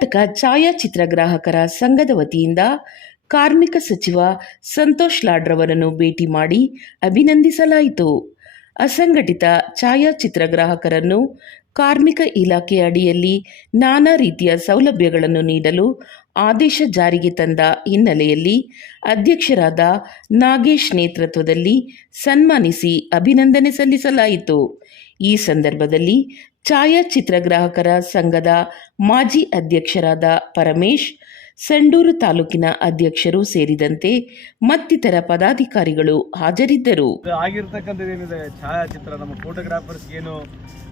ಕರ್ನಾಟಕ ಛಾಯಾಚಿತ್ರಗ್ರಾಹಕರ ಸಂಘದ ವತಿಯಿಂದ ಕಾರ್ಮಿಕ ಸಚಿವ ಸಂತೋಷ್ ಲಾಡ್ರವರನ್ನು ಭೇಟಿ ಮಾಡಿ ಅಭಿನಂದಿಸಲಾಯಿತು. ಅಸಂಘಟಿತ ಛಾಯಾಚಿತ್ರಗ್ರಾಹಕರನ್ನು ಕಾರ್ಮಿಕ ಇಲಾಖೆ ಅಡಿಯಲ್ಲಿ ನಾನಾ ರೀತಿಯ ಸೌಲಭ್ಯಗಳನ್ನು ನೀಡಲು ಆದೇಶ ಜಾರಿಗೆ ತಂದ ಹಿನ್ನೆಲೆಯಲ್ಲಿ ಅಧ್ಯಕ್ಷರಾದ ನಾಗೇಶ್ ನೇತೃತ್ವದಲ್ಲಿ ಸನ್ಮಾನಿಸಿ ಅಭಿನಂದನೆ ಸಲ್ಲಿಸಲಾಯಿತು. ಈ ಸಂದರ್ಭದಲ್ಲಿ ಛಾಯಾಚಿತ್ರಗ್ರಾಹಕರ ಸಂಘದ ಮಾಜಿ ಅಧ್ಯಕ್ಷರಾದ ಪರಮೇಶ್, ಸಂಡೂರು ತಾಲೂಕಿನ ಅಧ್ಯಕ್ಷರು ಸೇರಿದಂತೆ ಮತ್ತಿತರ ಪದಾಧಿಕಾರಿಗಳು ಹಾಜರಿದ್ದರು. ಆಗಿರ್ತಕ್ಕಂಥದ್ದು ಏನಿದೆ ಛಾಯಾಚಿತ್ರ? ನಮ್ಮ ಫೋಟೋಗ್ರಾಫರ್ಸ್ ಏನು,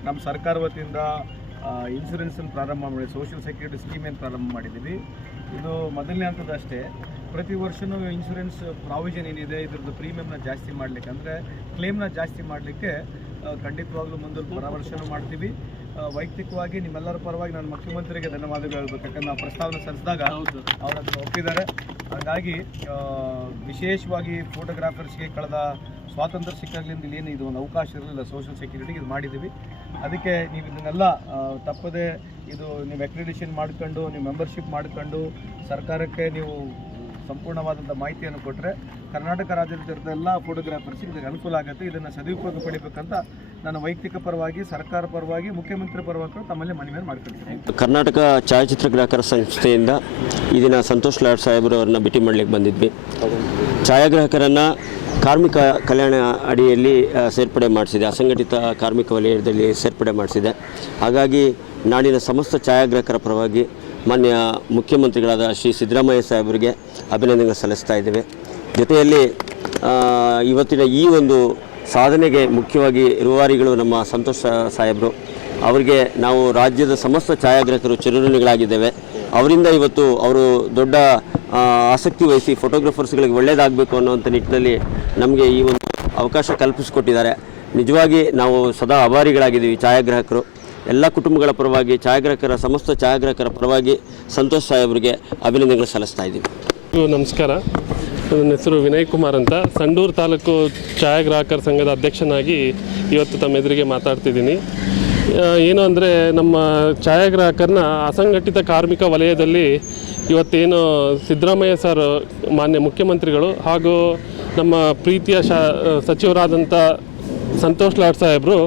ನಮ್ಮ ಸರ್ಕಾರ ವತಿಯಿಂದ ಅನ್ನು ಪ್ರಾರಂಭ ಮಾಡಿ ಸೋಷಿಯಲ್ ಸೆಕ್ಯೂರಿಟಿ ಸ್ಕೀಮ್ ಏನು ಪ್ರಾರಂಭ ಮಾಡಿದ್ದೀವಿ. ಇದು ಮೊದಲನೇ ಹಂತದ ಅಷ್ಟೇ. ಪ್ರತಿ ವರ್ಷವೂ ಇನ್ಶೂರೆನ್ಸ್ ಪ್ರಾವಿಷನ್ ಏನಿದೆ, ಇದ್ರದ್ದು ಪ್ರೀಮಿಯಮ್ನ ಜಾಸ್ತಿ ಮಾಡಲಿಕ್ಕೆ ಅಂದರೆ ಕ್ಲೇಮ್ನ ಜಾಸ್ತಿ ಮಾಡಲಿಕ್ಕೆ ಖಂಡಿತವಾಗ್ಲೂ ಮುಂದೆ ಪರಾಮರ್ಶನ ಮಾಡ್ತೀವಿ. ವೈಯಕ್ತಿಕವಾಗಿ ನಿಮ್ಮೆಲ್ಲರ ಪರವಾಗಿ ನಾನು ಮುಖ್ಯಮಂತ್ರಿಗೆ ಧನ್ಯವಾದಗಳು ಹೇಳ್ಬೇಕು. ಯಾಕಂದ್ರೆ ನಾವು ಪ್ರಸ್ತಾವನೆ ಸಲ್ಲಿಸಿದಾಗ ಅವ್ರು ಅದನ್ನು ಒಪ್ಪಿದ್ದಾರೆ. ಹಾಗಾಗಿ ವಿಶೇಷವಾಗಿ ಫೋಟೋಗ್ರಾಫರ್ಸ್ಗೆ ಕಳೆದ ಸ್ವಾತಂತ್ರ್ಯ ಸಿಕ್ಕಾಗ್ಲಿಂದ ಇಲ್ಲಿ ಏನು ಇದು ಒಂದು ಅವಕಾಶ ಇರಲಿಲ್ಲ. ಸೋಷಿಯಲ್ ಸೆಕ್ಯೂರಿಟಿಗೆ ಇದು ಮಾಡಿದ್ದೀವಿ. ಅದಕ್ಕೆ ನೀವು ಇದನ್ನೆಲ್ಲ ತಪ್ಪದೆ ಇದು ನೀವು ಅಕ್ರಿಡೇಷನ್ ಮಾಡ್ಕೊಂಡು ನೀವು ಮೆಂಬರ್ಶಿಪ್ ಮಾಡ್ಕೊಂಡು ಸರ್ಕಾರಕ್ಕೆ ನೀವು ಸಂಪೂರ್ಣವಾದಂಥ ಮಾಹಿತಿಯನ್ನು ಕೊಟ್ಟರೆ ಕರ್ನಾಟಕ ರಾಜ್ಯದ ಎಲ್ಲ ಫೋಟೋಗ್ರಾಫರ್ಸ್ ಇದಕ್ಕೆ ಅನುಕೂಲ ಆಗುತ್ತೆ. ಇದನ್ನು ಸದುಪಯೋಗ ಪಡಿಬೇಕಂತ ನಾನು ವೈಯಕ್ತಿಕ ಪರವಾಗಿ, ಸರ್ಕಾರ ಪರವಾಗಿ, ಮುಖ್ಯಮಂತ್ರಿ ಪರವಾಗಿ ತಮ್ಮಲ್ಲಿ ಮನವಿ ಮಾಡ್ಕೊಳ್ತೀನಿ ಕರ್ನಾಟಕ ಛಾಯಾಚಿತ್ರಗ್ರಾಹಕರ ಸಂಸ್ಥೆಯಿಂದ ಈ ದಿನ ಸಂತೋಷ್ ಲಾಡ್ ಸಾಹೇಬ್ರವ್ರನ್ನ ಭೇಟಿ ಮಾಡಲಿಕ್ಕೆ ಬಂದಿದ್ವಿ. ಛಾಯಾಗ್ರಾಹಕರನ್ನು ಕಾರ್ಮಿಕ ಕಲ್ಯಾಣ ಅಡಿಯಲ್ಲಿ ಸೇರ್ಪಡೆ ಮಾಡಿಸಿದೆ. ಅಸಂಘಟಿತ ಕಾರ್ಮಿಕ ವಲಯದಲ್ಲಿ ಸೇರ್ಪಡೆ ಮಾಡಿಸಿದೆ. ಹಾಗಾಗಿ ನಾಡಿನ ಸಮಸ್ತ ಛಾಯಾಗ್ರಾಹಕರ ಪರವಾಗಿ ಮಾನ್ಯ ಮುಖ್ಯಮಂತ್ರಿಗಳಾದ ಶ್ರೀ ಸಿದ್ದರಾಮಯ್ಯ ಸಾಹೇಬರಿಗೆ ಅಭಿನಂದನೆ ಸಲ್ಲಿಸ್ತಾ ಇದ್ದೇವೆ. ಜೊತೆಯಲ್ಲಿ ಇವತ್ತಿನ ಈ ಒಂದು ಸಾಧನೆಗೆ ಮುಖ್ಯವಾಗಿ ರೂವಾರಿಗಳು ನಮ್ಮ ಸಂತೋಷ್ ಸಾಹೇಬರು. ಅವರಿಗೆ ನಾವು ರಾಜ್ಯದ ಸಮಸ್ತ ಛಾಯಾಗ್ರಾಹಕರು ಚಿರಋಣಿಗಳಾಗಿದ್ದೇವೆ. ಅವರಿಂದ ಇವತ್ತು ಅವರು ದೊಡ್ಡ ಆಸಕ್ತಿ ವಹಿಸಿ ಫೋಟೋಗ್ರಾಫರ್ಸ್ಗಳಿಗೆ ಒಳ್ಳೆಯದಾಗಬೇಕು ಅನ್ನೋಂಥ ನಿಟ್ಟಿನಲ್ಲಿ ನಮಗೆ ಈ ಒಂದು ಅವಕಾಶ ಕಲ್ಪಿಸಿಕೊಟ್ಟಿದ್ದಾರೆ. ನಿಜವಾಗಿ ನಾವು ಸದಾ ಅಭಾರಿಗಳಾಗಿದ್ದೀವಿ ಛಾಯಾಗ್ರಾಹಕರು. ಎಲ್ಲ ಕುಟುಂಬಗಳ ಪರವಾಗಿ, ಛಾಯಾಗ್ರಾಹಕರ, ಸಮಸ್ತ ಛಾಯಾಗ್ರಾಹಕರ ಪರವಾಗಿ ಸಂತೋಷ್ ಸಾಹೇಬ್ರಿಗೆ ಅಭಿನಂದನೆಗಳು ಸಲ್ಲಿಸ್ತಾ ಇದ್ದೀವಿ. ನಮಸ್ಕಾರ. ನನ್ನ ಹೆಸರು ವಿನಯ್ ಕುಮಾರ್ ಅಂತ. ಸಂಡೂರು ತಾಲೂಕು ಛಾಯಾಗ್ರಾಹಕರ ಸಂಘದ ಅಧ್ಯಕ್ಷನಾಗಿ ಇವತ್ತು ತಮ್ಮ ಎದುರಿಗೆ ಮಾತಾಡ್ತಿದ್ದೀನಿ. ಏನು ಅಂದರೆ ನಮ್ಮ ಛಾಯಾಗ್ರಾಹಕರನ್ನ ಅಸಂಘಟಿತ ಕಾರ್ಮಿಕ ವಲಯದಲ್ಲಿ ಇವತ್ತೇನು ಸಿದ್ದರಾಮಯ್ಯ ಸರ್, ಮಾನ್ಯ ಮುಖ್ಯಮಂತ್ರಿಗಳು ಹಾಗೂ ನಮ್ಮ ಪ್ರೀತಿಯ ಶಾ ಸಚಿವರಾದಂಥ ಸಂತೋಷ್ ಲಾಡ್ ಸಾಹೇಬರು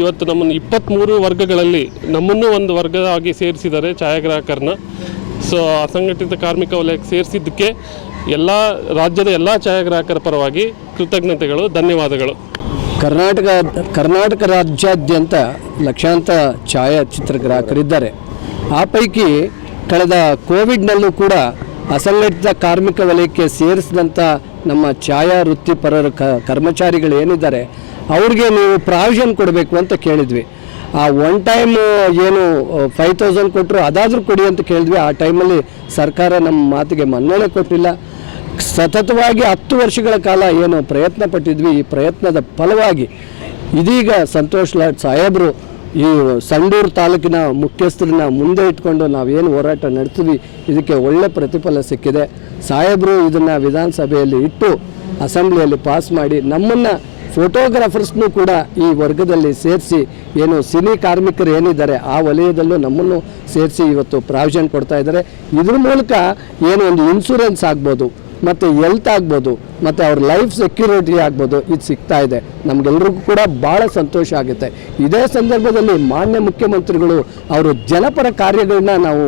ಇವತ್ತು ನಮ್ಮನ್ನು ಇಪ್ಪತ್ತ್ಮೂರು ವರ್ಗಗಳಲ್ಲಿ ನಮ್ಮನ್ನು ಒಂದು ವರ್ಗವಾಗಿ ಸೇರಿಸಿದ್ದಾರೆ ಛಾಯಾಗ್ರಾಹಕರನ್ನ. ಸೊ ಅಸಂಘಟಿತ ಕಾರ್ಮಿಕ ವಲಯಕ್ಕೆ ಸೇರಿಸಿದ್ದಕ್ಕೆ ಎಲ್ಲ ರಾಜ್ಯದ ಎಲ್ಲ ಛಾಯಾಗ್ರಾಹಕರ ಪರವಾಗಿ ಕೃತಜ್ಞತೆಗಳು, ಧನ್ಯವಾದಗಳು. ಕರ್ನಾಟಕ ಕರ್ನಾಟಕ ರಾಜ್ಯಾದ್ಯಂತ ಲಕ್ಷಾಂತರ ಛಾಯಾಚಿತ್ರಗ್ರಾಹಕರಿದ್ದಾರೆ. ಆ ಪೈಕಿ ಕಳೆದ ಕೋವಿಡ್ನಲ್ಲೂ ಕೂಡ ಅಸಂಘಟಿತ ಕಾರ್ಮಿಕ ವಲಯಕ್ಕೆ ಸೇರಿಸಿದಂಥ ನಮ್ಮ ಛಾಯಾ ವೃತ್ತಿಪರರ ಕರ್ಮಚಾರಿಗಳು ಏನಿದ್ದಾರೆ ಅವ್ರಿಗೆ ನೀವು ಪ್ರಾವಿಷನ್ ಕೊಡಬೇಕು ಅಂತ ಕೇಳಿದ್ವಿ. ಆ ಒನ್ ಟೈಮ್ ಏನು ಫೈವ್ ತೌಸಂಡ್ ಕೊಟ್ಟರು ಅದಾದರೂ ಕೊಡಿ ಅಂತ ಕೇಳಿದ್ವಿ. ಆ ಟೈಮಲ್ಲಿ ಸರ್ಕಾರ ನಮ್ಮ ಮಾತಿಗೆ ಮನ್ನಣೆ ಕೊಟ್ಟಿಲ್ಲ. ಸತತವಾಗಿ ಹತ್ತು ವರ್ಷಗಳ ಕಾಲ ಏನು ಪ್ರಯತ್ನ ಪಟ್ಟಿದ್ವಿ. ಈ ಪ್ರಯತ್ನದ ಫಲವಾಗಿ ಇದೀಗ ಸಂತೋಷ್ ಲಾಡ್ ಸಾಹೇಬರು ಈ ಸಂಡೂರು ತಾಲೂಕಿನ ಮುಖ್ಯಸ್ಥರನ್ನ ಮುಂದೆ ಇಟ್ಕೊಂಡು ನಾವೇನು ಹೋರಾಟ ನಡೆಸಿದ್ವಿ. ಇದಕ್ಕೆ ಒಳ್ಳೆ ಪ್ರತಿಫಲ ಸಿಕ್ಕಿದೆ. ಸಾಹೇಬರು ಇದನ್ನು ವಿಧಾನಸಭೆಯಲ್ಲಿ ಇಟ್ಟು ಅಸೆಂಬ್ಲಿಯಲ್ಲಿ ಪಾಸ್ ಮಾಡಿ ನಮ್ಮನ್ನು ಫೋಟೋಗ್ರಾಫರ್ಸ್ನೂ ಕೂಡ ಈ ವರ್ಗದಲ್ಲಿ ಸೇರಿಸಿ ಏನು ಸಿನಿ ಕಾರ್ಮಿಕರು ಏನಿದ್ದಾರೆ ಆ ವಲಯದಲ್ಲೂ ನಮ್ಮನ್ನು ಸೇರಿಸಿ ಇವತ್ತು ಪ್ರಾವಿಷನ್ ಕೊಡ್ತಾ ಇದ್ದಾರೆ. ಇದ್ರ ಮೂಲಕ ಏನು ಒಂದು ಇನ್ಶೂರೆನ್ಸ್ ಆಗ್ಬೋದು. ಮತ್ತು ಎಲ್ತ್ ಆಗ್ಬೋದು, ಮತ್ತು ಅವ್ರ ಲೈಫ್ ಸೆಕ್ಯೂರಿಟಿ ಆಗ್ಬೋದು, ಇದು ಸಿಗ್ತಾ ಇದೆ. ನಮಗೆಲ್ರಿಗೂ ಕೂಡ ಭಾಳ ಸಂತೋಷ ಆಗುತ್ತೆ. ಇದೇ ಸಂದರ್ಭದಲ್ಲಿ ಮಾನ್ಯ ಮುಖ್ಯಮಂತ್ರಿಗಳು ಅವರು ಜನಪರ ಕಾರ್ಯಗಳನ್ನ ನಾವು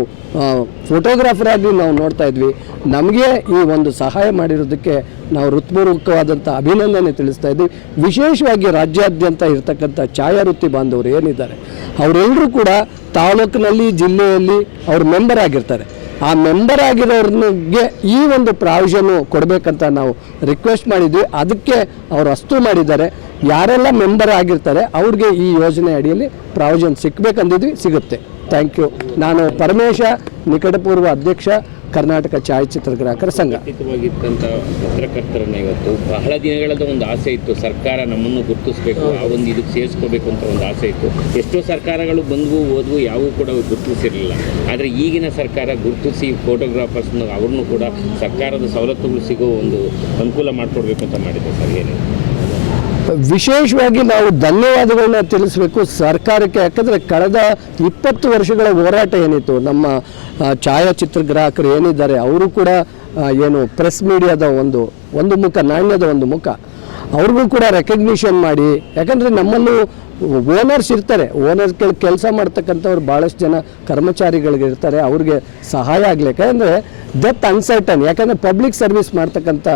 ಫೋಟೋಗ್ರಾಫರ್ ಆಗಿ ನಾವು ನೋಡ್ತಾ ಇದ್ವಿ. ನಮಗೆ ಈ ಒಂದು ಸಹಾಯ ಮಾಡಿರೋದಕ್ಕೆ ನಾವು ಹೃತ್ಪೂರ್ವಕವಾದಂಥ ಅಭಿನಂದನೆ ತಿಳಿಸ್ತಾ ಇದ್ವಿ. ವಿಶೇಷವಾಗಿ ರಾಜ್ಯಾದ್ಯಂತ ಇರ್ತಕ್ಕಂಥ ಛಾಯಾವೃತ್ತಿ ಬಾಂಧವರು ಏನಿದ್ದಾರೆ ಅವರೆಲ್ಲರೂ ಕೂಡ ತಾಲೂಕಿನಲ್ಲಿ, ಜಿಲ್ಲೆಯಲ್ಲಿ ಅವ್ರ ಮೆಂಬರ್ ಆಗಿರ್ತಾರೆ. ಆ ಮೆಂಬರ್ ಆಗಿರೋರಿಗೆ ಈ ಒಂದು ಪ್ರಾವಿಷನ್ನು ಕೊಡಬೇಕಂತ ನಾವು ರಿಕ್ವೆಸ್ಟ್ ಮಾಡಿದ್ವಿ. ಅದಕ್ಕೆ ಅವರು ಅಸ್ತು ಮಾಡಿದ್ದಾರೆ. ಯಾರೆಲ್ಲ ಮೆಂಬರ್ ಆಗಿರ್ತಾರೆ, ಅವ್ರಿಗೆ ಈ ಯೋಜನೆ ಅಡಿಯಲ್ಲಿ ಪ್ರಾವಿಷನ್ ಸಿಕ್ಕಬೇಕಂದಿದ್ವಿ ಸಿಗುತ್ತೆ. ಥ್ಯಾಂಕ್ ಯು ನಾನು ಪರಮೇಶ, ನಿಕಟಪೂರ್ವ ಅಧ್ಯಕ್ಷ ಕರ್ನಾಟಕ ಛಾಯಾಚಿತ್ರಗ್ರಾಹಕರ ಸಂಘ. ಖಂಡಿತವಾಗಿದ್ದಂಥ ಪತ್ರಕರ್ತರನ್ನ ಇವತ್ತು ಬಹಳ ದಿನಗಳದ ಒಂದು ಆಸೆ ಇತ್ತು. ಸರ್ಕಾರ ನಮ್ಮನ್ನು ಗುರುತಿಸಬೇಕು, ಆ ಒಂದು ಇದಕ್ಕೆ ಸೇರಿಸ್ಕೋಬೇಕು ಅಂತ ಒಂದು ಆಸೆ ಇತ್ತು. ಎಷ್ಟೋ ಸರ್ಕಾರಗಳು ಬಂದವು, ಹೋದ್ವು ಯಾವೂ ಕೂಡ ಗುರುತಿಸಿರಲಿಲ್ಲ. ಆದರೆ ಈಗಿನ ಸರ್ಕಾರ ಗುರುತಿಸಿ ಫೋಟೋಗ್ರಾಫರ್ಸ್ ಅವ್ರನ್ನೂ ಕೂಡ ಸರ್ಕಾರದ ಸವಲತ್ತುಗಳು ಸಿಗೋ ಒಂದು ಅನುಕೂಲ ಮಾಡಿಕೊಡ್ಬೇಕು ಅಂತ ಮಾಡಿದೆ ಸರ್ ಏನು ವಿಶೇಷವಾಗಿ ನಾವು ಧನ್ಯವಾದಗಳನ್ನ ತಿಳಿಸಬೇಕು ಸರ್ಕಾರಕ್ಕೆ. ಯಾಕಂದರೆ ಕಳೆದ ಇಪ್ಪತ್ತು ವರ್ಷಗಳ ಹೋರಾಟ ಏನಿತ್ತು, ನಮ್ಮ ಛಾಯಾಚಿತ್ರ ಗ್ರಾಹಕರು ಏನಿದ್ದಾರೆ, ಅವರು ಕೂಡ ಏನು, ಪ್ರೆಸ್ ಮೀಡಿಯಾದ ಒಂದು ಒಂದು ಮುಖ, ನಾಣ್ಯದ ಒಂದು ಮುಖ. ಅವ್ರಿಗೂ ಕೂಡ ರೆಕಗ್ನಿಷನ್ ಮಾಡಿ. ಯಾಕಂದರೆ ನಮ್ಮಲ್ಲೂ ಓನರ್ಸ್ ಇರ್ತಾರೆ. ಓನರ್ ಕೆಲ ಕೆಲಸ ಮಾಡ್ತಕ್ಕಂಥವ್ರು ಭಾಳಷ್ಟು ಜನ ಕರ್ಮಚಾರಿಗಳಿಗೆ ಇರ್ತಾರೆ. ಅವ್ರಿಗೆ ಸಹಾಯ ಆಗ್ಲಿಕ್ಕೆ. ಯಾಕಂದರೆ ಡೆತ್ ಅನ್ಸರ್ಟನ್ ಯಾಕಂದರೆ ಪಬ್ಲಿಕ್ ಸರ್ವಿಸ್ ಮಾಡ್ತಕ್ಕಂಥ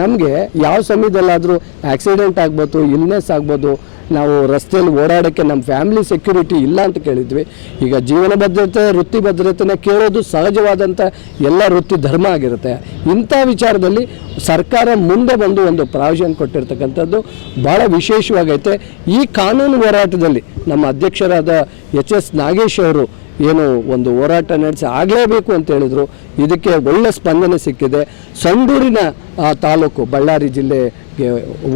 ನಮಗೆ ಯಾವ ಸಮಯದಲ್ಲಾದರೂ ಆಕ್ಸಿಡೆಂಟ್ ಆಗ್ಬೋದು ಇಲ್ನೆಸ್ ಆಗ್ಬೋದು ನಾವು ರಸ್ತೆಯಲ್ಲಿ ಓಡಾಡೋಕ್ಕೆ ನಮ್ಮ ಫ್ಯಾಮಿಲಿ ಸೆಕ್ಯೂರಿಟಿ ಇಲ್ಲ ಅಂತ ಕೇಳಿದ್ವಿ. ಈಗ ಜೀವನ ಭದ್ರತೆ, ವೃತ್ತಿ ಭದ್ರತೆನ ಕೇಳೋದು ಸಹಜವಾದಂಥ ಎಲ್ಲ ವೃತ್ತಿ ಧರ್ಮ ಆಗಿರುತ್ತೆ. ಇಂಥ ವಿಚಾರದಲ್ಲಿ ಸರ್ಕಾರ ಮುಂದೆ ಬಂದು ಒಂದು ಪ್ರಾವಿಷನ್ ಕೊಟ್ಟಿರ್ತಕ್ಕಂಥದ್ದು ಭಾಳ ವಿಶೇಷವಾಗೈತೆ. ಈ ಕಾನೂನು ಹೋರಾಟದಲ್ಲಿ ನಮ್ಮ ಅಧ್ಯಕ್ಷರಾದ ಎಚ್ ಎಸ್ ನಾಗೇಶ್ ಅವರು ಏನು ಒಂದು ಹೋರಾಟ ನಡೆಸಿ ಆಗಲೇಬೇಕು ಅಂತ ಹೇಳಿದ್ರು. ಇದಕ್ಕೆ ಒಳ್ಳೆ ಸ್ಪಂದನೆ ಸಿಕ್ಕಿದೆ. ಸಂಡೂರಿನ ಆ, ತಾಲೂಕು ಬಳ್ಳಾರಿ ಜಿಲ್ಲೆಗೆ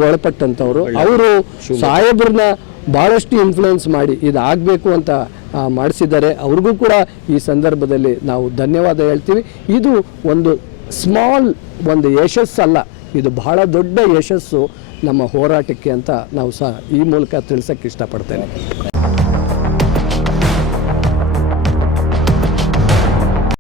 ಒಳಪಟ್ಟಂಥವ್ರು ಅವರು ಸಾಹೇಬ್ರನ್ನ ಭಾಳಷ್ಟು ಇನ್ಫ್ಲುಯೆನ್ಸ್ ಮಾಡಿ ಇದು ಆಗಬೇಕು ಅಂತ ಮಾಡಿಸಿದ್ದಾರೆ. ಅವ್ರಿಗೂ ಕೂಡ ಈ ಸಂದರ್ಭದಲ್ಲಿ ನಾವು ಧನ್ಯವಾದ ಹೇಳ್ತೀವಿ. ಇದು ಒಂದು ಸ್ಮಾಲ್ ಒಂದು ಯಶಸ್ಸಲ್ಲ. ಇದು ಬಹಳ ದೊಡ್ಡ ಯಶಸ್ಸು ನಮ್ಮ ಹೋರಾಟಕ್ಕೆ ಅಂತ ನಾವು ಸಹ ಈ ಮೂಲಕ ತಿಳಿಸೋಕ್ಕೆ ಇಷ್ಟಪಡ್ತೇನೆ.